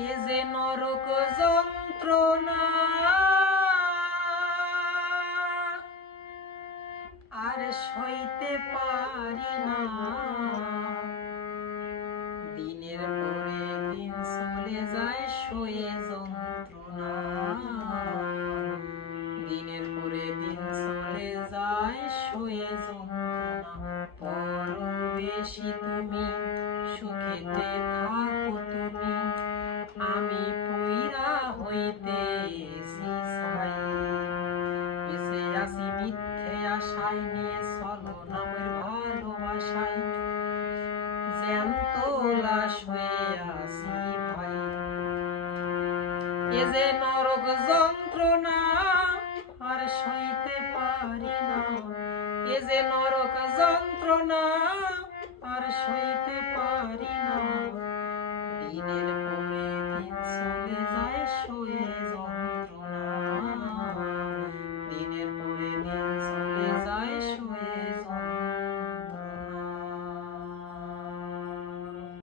এ যে নরক যন্ত্রণা আর সইতে পারি না। দিনের পরে দিন চলে যায় সয়ে যন্ত্রণা, দিনের পরে দিন চলে যায় সয়ে যন্ত্রণা। পরবেশী তুমি, সুখেতে থাকো তুমি, আমি পুইরা হইতেছি ছাই। বেঁচে আছি মিথ্যে আশায়, নিয়ে চলো নামের ভালোবাসায়, জ্যান্ত লাশ হয়ে আছি ভাই। এ যে নরক যন্ত্রণা আর সইতে পারি না, এ যে নরক যন্ত্রণা আর সইতে